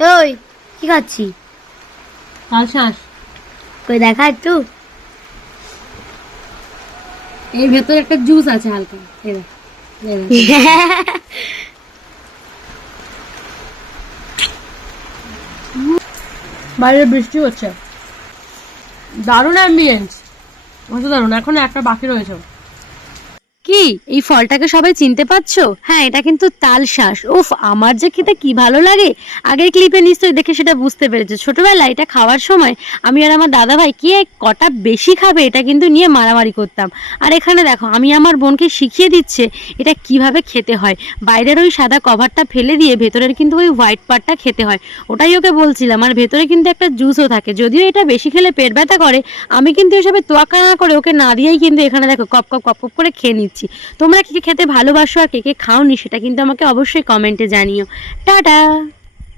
ওই কি খাচ্ছি? তালশাঁস। কই দেখা একটু। এর ভেতর একটা জুস আছে হালকা, এই দেখ, এই দেখ। বাইরে বৃষ্টি হচ্ছে, দারুণ অ্যাম্বিয়েন্স, দারুণ। এখন একটা বাকি রয়েছে। কি এই ফলটাকে সবাই চিনতে পারছো? হ্যাঁ, এটা কিন্তু তালশাঁস। উফ, আমার যে খেতে কি ভালো লাগে। আগের ক্লিপে নিশ্চয়ই দেখে সেটা বুঝতে পেরেছো। ছোটবেলায় এটা খাওয়ার সময় আমি আর আমার দাদা ভাই কে কটা বেশি খাবে এটা কিন্তু নিয়ে মারামারি করতাম। আর এখানে দেখো আমি আমার বোনকে শিখিয়ে দিচ্ছে এটা কিভাবে খেতে হয়। বাইরের ওই সাদা কভারটা ফেলে দিয়ে ভেতরের কিন্তু ওই হোয়াইট পার্টটা খেতে হয়। ওটাই ওকে বলছিলাম। আর ভেতরে কিন্তু একটা জুসও থাকে, যদিও এটা বেশি খেলে পেট ব্যথা করে। আমি কিন্তু এসবে তোয়াক্কা না করে ওকে না দিয়েই কিন্তু এখানে দেখো কপ কপ কপ কপ করে খেয়ে নিচ্ছি। তোমরা কে কে খেতে ভালোবাসো আর কে কে খাওনি সেটা কিন্তু আমাকে অবশ্যই কমেন্টে জানিও। টাটা।